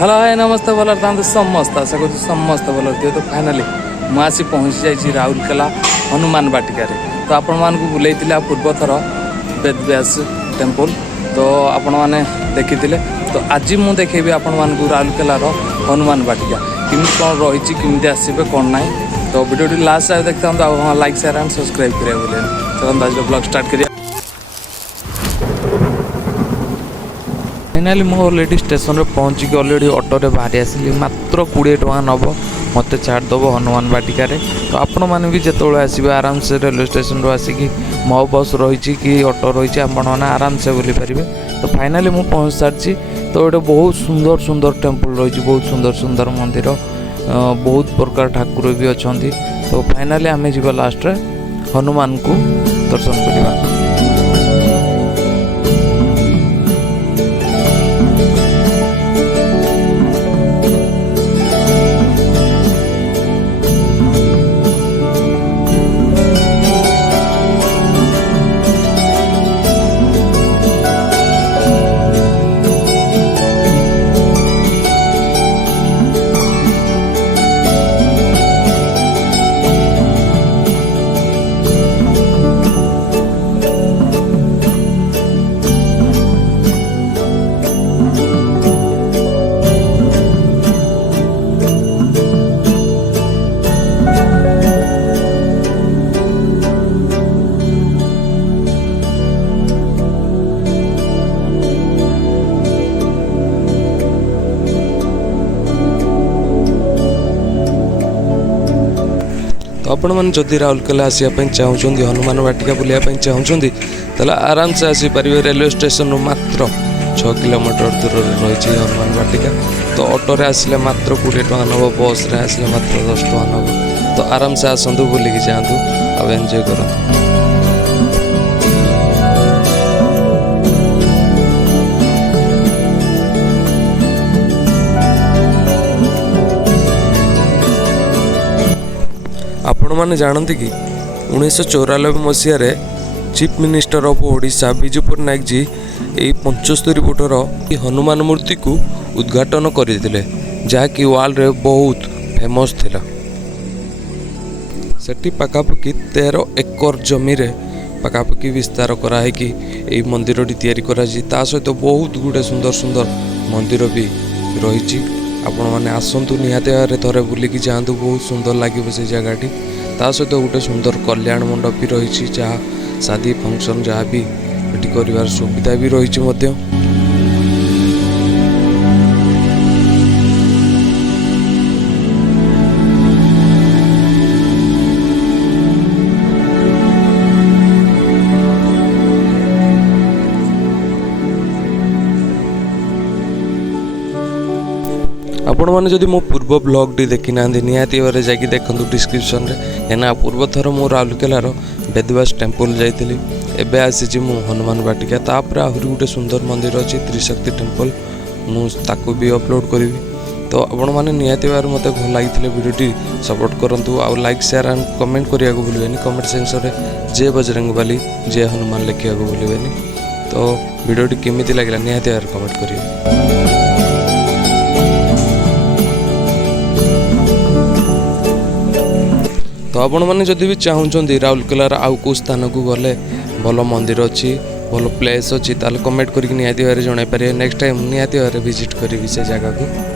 Hello hi नमस्ते भल था समस्त आशा कर समस्त भल थे। तो फाइनाली मुझे पहुँची जाइए राउरकेला हनुमान वाटिका तो आपण मानक बुलाई पूर्व थर वेदव्यास टेम्पल तो आपण मैंने देखी तो आज मुझे देखेबी आपण मानक राउरकेलार हनुमान वाटिका किमी कौन रही किमी आसबे कौन ना। तो वीडियो लास्ट आए देखते हाँ लाइक शेयर एंड सब्सक्राइब करें बोले चलते आज ब्लॉग स्टार्ट करिए। फाइनाली मुझे अलरेडी स्टेशन रे पहुँचिक अलरेडी ऑटो रे बाहरी आसली मात्र 20 टଙ୍କା नब मत छाड़देव हनुमान वाटिका रे। तो आपण मैंने भी जिते आसवे आराम से रेलवे स्टेशन रू आसिक मो बस रही कि ऑटो रही आपने आराम से बुली पारे। तो फाइनाली मुझे पहुँच सारी तो ये बहुत सुंदर सुंदर टेम्पल रही बहुत सुंदर सुंदर मंदिर बहुत प्रकार ठाकुर भी अच्छा। तो फाइनाली आम जा लास्ट रे हनुमान को दर्शन करवा। तो आपण मैंने जदि राउरकेला आसपा चाहते हनुमान वाटिका बुलाया चाहते तो आराम से आसीपारे रेलवे स्टेशन मात्र 6 किलोमीटर दूर रही हनुमान वाटिका। तो ऑटो रे आसिले मात्र 20 टଙ୍କା नब बस रे आसिले मात्र 10 टଙ୍କା नब। तो आराम से आसतु बुलिकी जातु आ एंजॉय करतु। आपण मैंने जानते कि 1994 मसीह chief minister of Odisha Biju Patnaik ji यही 75 फुटर हनुमान मूर्ति को उद्घाटन करते जहाँकि वर्ल्ड रे बहुत फेमस थिला। सेठी पकापकी 13 एकर जमी रे पकापकी विस्तार कराई कि यही मंदिर तैयारी करा ता सहित बहुत गुड़े सुंदर सुंदर मंदिर भी रही। आपण मैंने आसतु निहाती भाव थे बुलिकी जातु बहुत सुंदर लगे से जगह ता सहित गोटे सुंदर कल्याण मंडप भी रही जहाँ शादी फंक्शन जहाँ भी ये कर सुविधा भी रही। आपण मैंने जदि मो पूर्व ब्लॉग टी देखी ना निहाती भाव जाकि देखूँ डिस्क्रिप्शन रे कहना पूर्व थर मु राउरकेलार वेदव्यास टेम्पल जाइली एबे आसी मु हनुमान वाटिका तापर आहरी गोटे सुंदर मंदिर अच्छी त्रिशक्ति टेम्पल मुझे भी अपलोड करी। तो आपण मैंने निहाती भाव मत भल लगी वीडियोटी सपोर्ट करूँ आउ लाइक शेयर एंड कमेंट करने को भूलें कमेंट सेक्शन में जय बजरंगबली जय हनुमान लिखा भूलें। तो वीडियोटी केमी लगे निहाती भाव कमेंट करेंगे। तो आपण मैंने जदि भी चाहते राउरकेलार आउ को स्थान को गले भल मंदिर अच्छी भल प्लेस अच्छी ताल कमेंट करके निहाती भाव जन पारे नेक्स्ट टाइम निहाती भाव विजिट करी से जगह को।